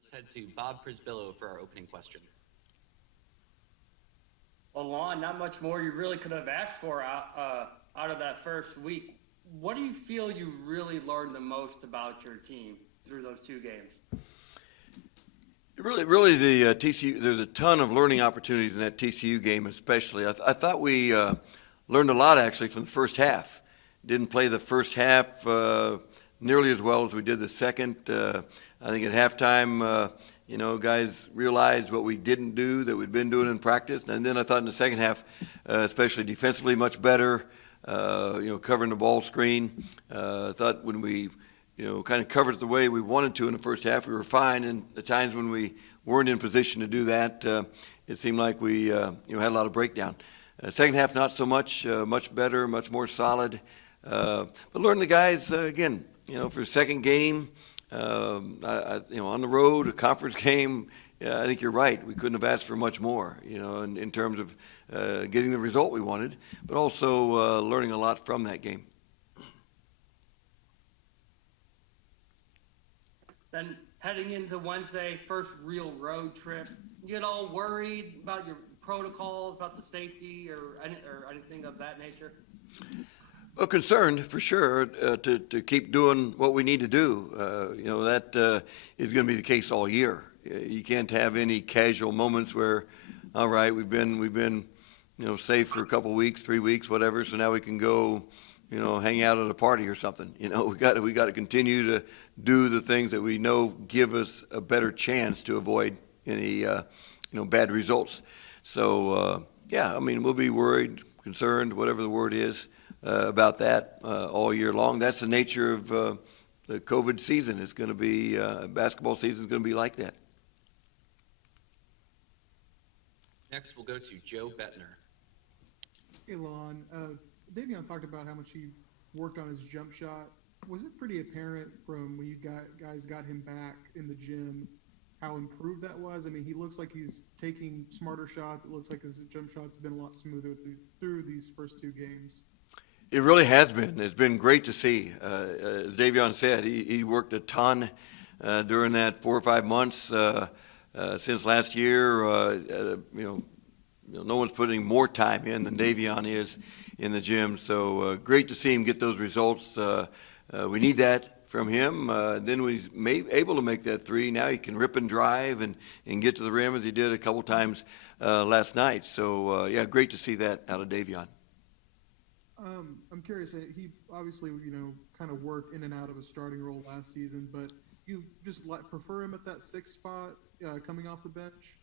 Let's head to Bob Prisbillo for our opening question. Well, Lon, not much more you really could have asked for out of that first week. What do you feel you really learned the most about your team through those two games? Really, the TCU. There's a ton of learning opportunities in that TCU game, especially. I thought we learned a lot actually from the first half. Didn't play the first half nearly as well as we did the second. I think at halftime, guys realized what we didn't do that we'd been doing in practice, and then I thought in the second half, especially defensively, much better. Covering the ball screen. I thought when we kind of covered it the way we wanted to in the first half, we were fine. And the times when we weren't in position to do that, it seemed like we had a lot of breakdown. Second half, not so much. Much better, much more solid. But learning the guys again. For the second game, on the road, a conference game. I think you're right. We couldn't have asked for much more. In terms of getting the result we wanted, but also learning a lot from that game. Then heading into Wednesday, first real road trip, you get all worried about your protocols, about the safety or anything of that nature? Well, concerned for sure to keep doing what we need to do. That is going to be the case all year. You can't have any casual moments where, all right, we've been safe for a couple weeks, 3 weeks, whatever. So now we can go, hang out at a party or something. We got to continue to do the things that we know give us a better chance to avoid any, bad results. So we'll be worried, concerned, whatever the word is, about that all year long. That's the nature of the COVID season. It's going to be basketball season is going to be like that. Next, we'll go to Joe Bettner. Hey, Lon. Davion talked about how much he worked on his jump shot. Was it pretty apparent from when you guys got him back in the gym how improved that was? I mean, he looks like he's taking smarter shots. It looks like his jump shot's been a lot smoother through these first two games. It really has been. It's been great to see. As Davion said, he worked a ton during that 4 or 5 months since last year. No one's putting more time in than Davion is in the gym. So great to see him get those results. We need that from him. Then when he's able to make that three, now he can rip and drive and get to the rim as he did a couple times last night. So, great to see that out of Davion. I'm curious. He obviously, kind of worked in and out of a starting role last season, but you just prefer him at that sixth spot coming off the bench?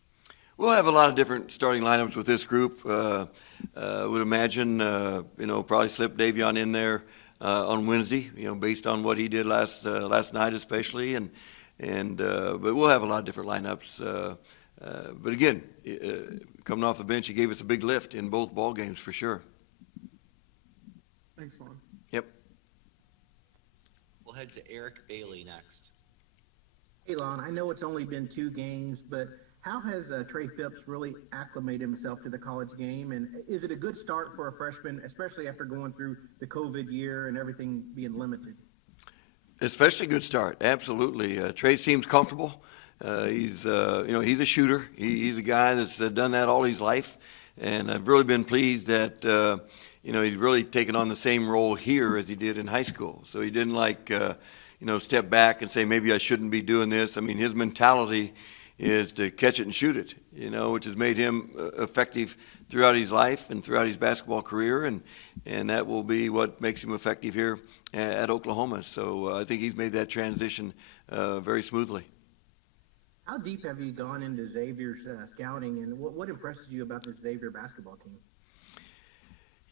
We'll have a lot of different starting lineups with this group. Would imagine, probably slip Davion in there on Wednesday, based on what he did last night, especially, but we'll have a lot of different lineups. But again, coming off the bench, he gave us a big lift in both ball games for sure. Thanks, Lon. Yep. We'll head to Eric Bailey next. Hey, Lon, I know it's only been 2 games, but how has Trey Phipps really acclimated himself to the college game? And is it a good start for a freshman, especially after going through the COVID year and everything being limited? Especially a good start, absolutely. Trey seems comfortable. He's a shooter. He's a guy that's done that all his life. And I've really been pleased that, he's really taken on the same role here as he did in high school. So he didn't step back and say, maybe I shouldn't be doing this. I mean, his mentality is to catch it and shoot it, which has made him effective throughout his life and throughout his basketball career. And that will be what makes him effective here at Oklahoma. So I think he's made that transition very smoothly. How deep have you gone into Xavier's scouting, and what impresses you about this Xavier basketball team?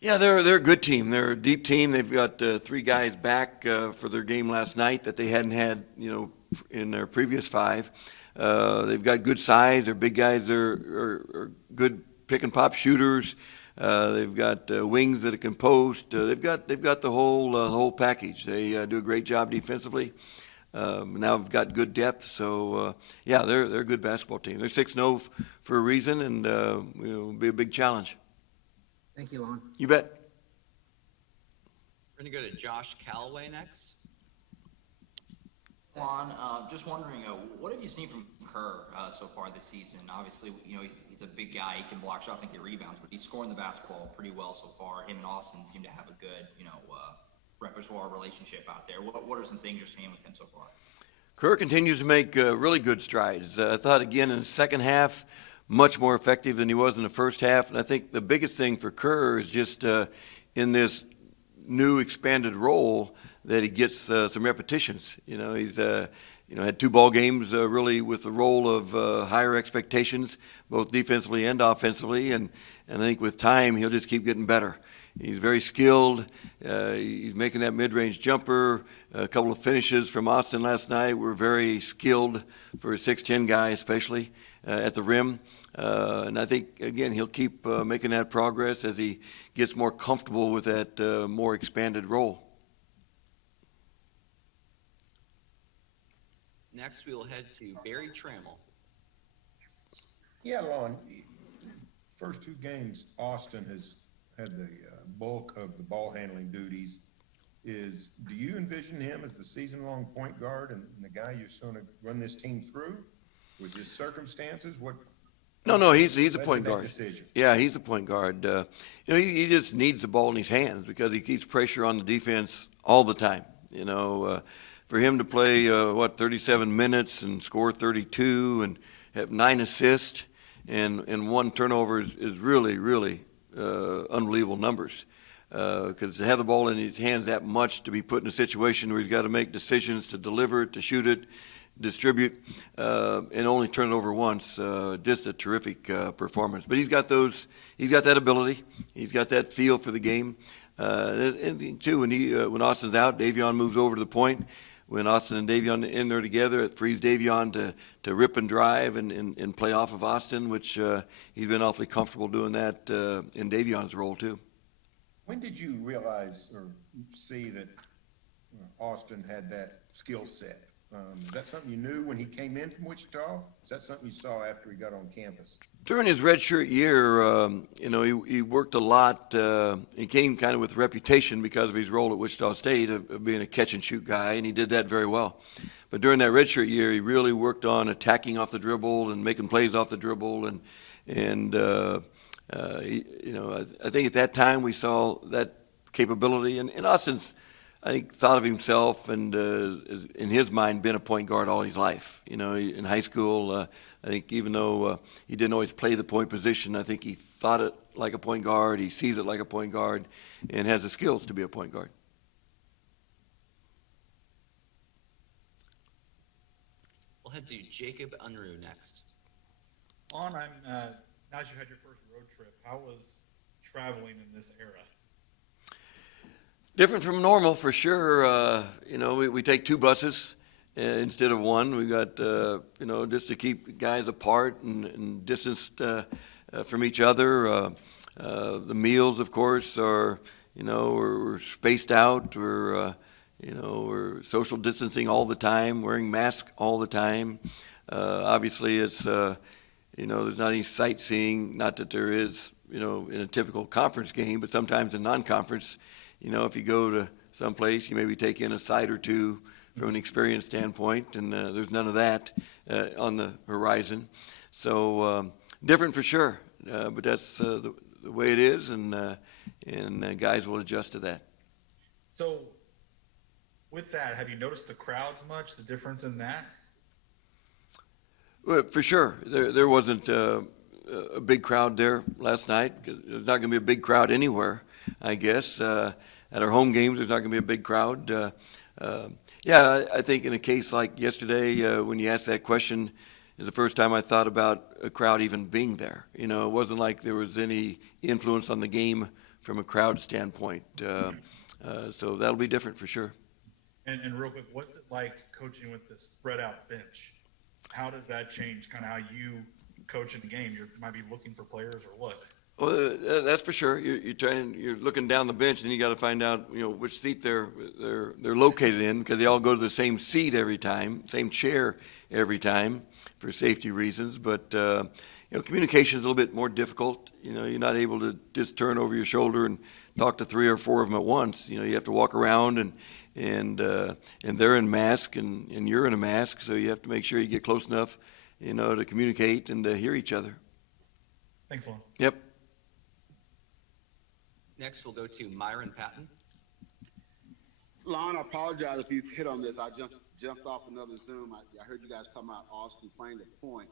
Yeah, they're a good team. They're a deep team. They've got 3 guys back for their game last night that they hadn't had, in their previous 5. They've got good size. Their big guys are good pick and pop shooters. They've got wings that can post. They've got the whole package. They do a great job defensively. Now we've got good depth. So they're a good basketball team. They're 6-0 for a reason, and it'll be a big challenge. Thank you, Lon. You bet. We're going to go to Josh Callaway next. Lon, just wondering, what have you seen from Kerr so far this season? Obviously, he's a big guy. He can block shots and get rebounds, but he's scoring the basketball pretty well so far. Him and Austin seem to have a good, repertoire relationship out there. What are some things you're seeing with him so far? Kerr continues to make really good strides. I thought, again, in the second half, much more effective than he was in the first half. And I think the biggest thing for Kerr is just in this new expanded role that he gets some repetitions. He's had 2 ball games really with the role of higher expectations, both defensively and offensively. And I think with time, he'll just keep getting better. He's very skilled. He's making that mid-range jumper. A couple of finishes from Austin last night were very skilled for a 6'10" guy, especially at the rim. And I think, again, he'll keep making that progress as he gets more comfortable with that more expanded role. Next, we will head to Barry Trammell. Yeah, Lon, first 2 games, Austin has had the bulk of the ball handling duties. Do you envision him as the season-long point guard and the guy you're going to run this team through with his circumstances? No, he's a led to point that guard. decision? Yeah, he's a point guard. He just needs the ball in his hands because he keeps pressure on the defense all the time. For him to play 37 minutes and score 32 and have 9 assists and 1 turnover is really, really unbelievable numbers. Because to have the ball in his hands that much, to be put in a situation where he's got to make decisions to deliver it, to shoot it, distribute, and only turn it over once, just a terrific performance. But he's got that ability. He's got that feel for the game. And too, when Austin's out, Davion moves over to the point. When Austin and Davion are in there together, it frees Davion to rip and drive and play off of Austin, which he's been awfully comfortable doing that in Davion's role too. When did you realize or see that Austin had that skill set? Is that something you knew when he came in from Wichita? Is that something you saw after he got on campus? During his redshirt year, he worked a lot. He came kind of with reputation because of his role at Wichita State of being a catch-and-shoot guy, and he did that very well. But during that redshirt year, he really worked on attacking off the dribble and making plays off the dribble. I think at that time we saw that capability. And Austin's, I think, thought of himself and in his mind been a point guard all his life. In high school, I think even though he didn't always play the point position, I think he thought it like a point guard. He sees it like a point guard and has the skills to be a point guard. We'll head to Jacob Unruh next. Lon, now that you had your first road trip, how was traveling in this era? Different from normal, for sure. We take 2 buses instead of 1. We got, just to keep guys apart and distanced from each other. The meals, of course, are, we're spaced out. We're social distancing all the time, wearing masks all the time. Obviously, it's, there's not any sightseeing, not that there is, in a typical conference game, but sometimes in non-conference, if you go to someplace, you maybe take in a sight or 2 from an experience standpoint, and there's none of that on the horizon. So different for sure, but that's the way it is, and guys will adjust to that. So with that, have you noticed the crowds much, the difference in that? Well, for sure. There wasn't a big crowd there last night. There's not going to be a big crowd anywhere, I guess. At our home games, there's not going to be a big crowd. I think in a case like yesterday, when you asked that question, is the first time I thought about a crowd even being there. It wasn't like there was any influence on the game from a crowd standpoint. So that'll be different for sure. And real quick, what's it like coaching with the spread out bench? How does that change kind of how you coach in the game? You might be looking for players or what? Well, that's for sure. You're looking down the bench, and you got to find out which seat they're located in, because they all go to the same seat every time, same chair every time, for safety reasons. But communication is a little bit more difficult. You're not able to just turn over your shoulder and talk to 3 or 4 of them at once. You have to walk around and they're in mask, and you're in a mask, so you have to make sure you get close enough, to communicate and to hear each other. Thanks, Lon. Yep. Next, we'll go to Myron Patton. Lon, I apologize if you hit on this. I jumped off another Zoom. I heard you guys talking about Austin playing the point.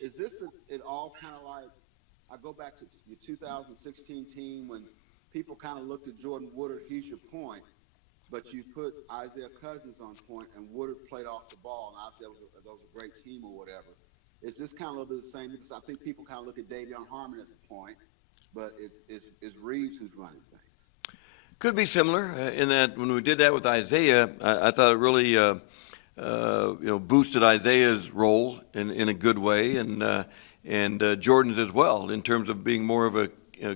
Is this it all kind of like, I go back to your 2016 team when people kind of looked at Jordan Woodard, he's your point, but you put Isaiah Cousins on point and Woodard played off the ball, and obviously that was a great team or whatever. Is this kind of a little bit the same? Because I think people kind of look at Davion Harmon as a point, but it's Reeves who's running things. Could be similar in that when we did that with Isaiah, I thought it really boosted Isaiah's role in a good way, and Jordan's as well in terms of being more of a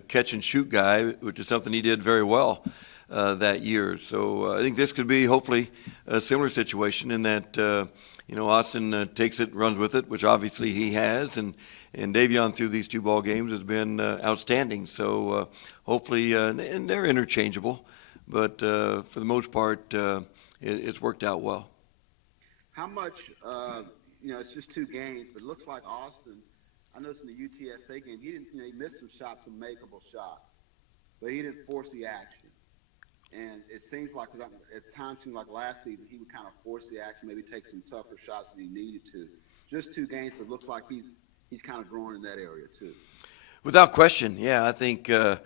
catch and shoot guy, which is something he did very well that year. So I think this could be hopefully a similar situation in that Austin takes it, runs with it, which obviously he has, and Davion through these two ball games has been outstanding. So hopefully, and they're interchangeable, but for the most part, it's worked out well. How much, it's just 2 games, but it looks like Austin, I noticed in the UTSA game, he missed some shots, some makeable shots, but he didn't force the action. And it seems like, because at times seemed like last season, he would kind of force the action, maybe take some tougher shots than he needed to. Just 2 games, but it looks like he's kind of growing in that area too. Without question, yeah. I think he and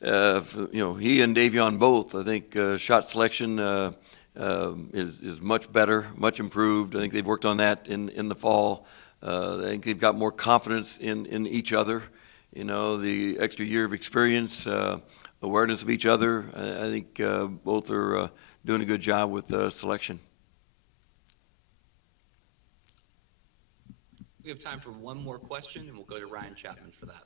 Davion both. I think shot selection is much better, much improved. I think they've worked on that in the fall. I think they've got more confidence in each other. The extra year of experience, awareness of each other. I think both are doing a good job with selection. We have time for one more question, and we'll go to Ryan Chapman for that.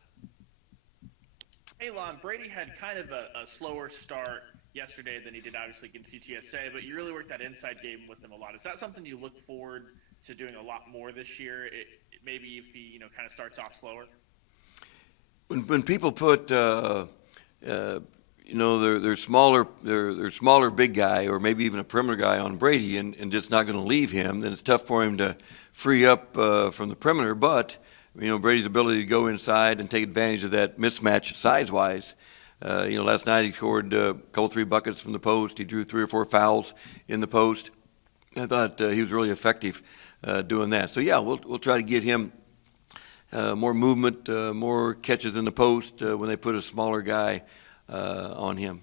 Hey, Lon, Brady had kind of a slower start yesterday than he did obviously against UTSA, but you really worked that inside game with him a lot. Is that something you look forward to doing a lot more this year? Maybe if he kind of starts off slower? When people put their smaller big guy or maybe even a perimeter guy on Brady and just not going to leave him, then it's tough for him to free up from the perimeter. But Brady's ability to go inside and take advantage of that mismatch size-wise. Last night he scored a couple 3 buckets from the post. He drew 3 or 4 fouls in the post. I thought he was really effective doing that. So yeah, we'll try to get him more movement, more catches in the post when they put a smaller guy on him.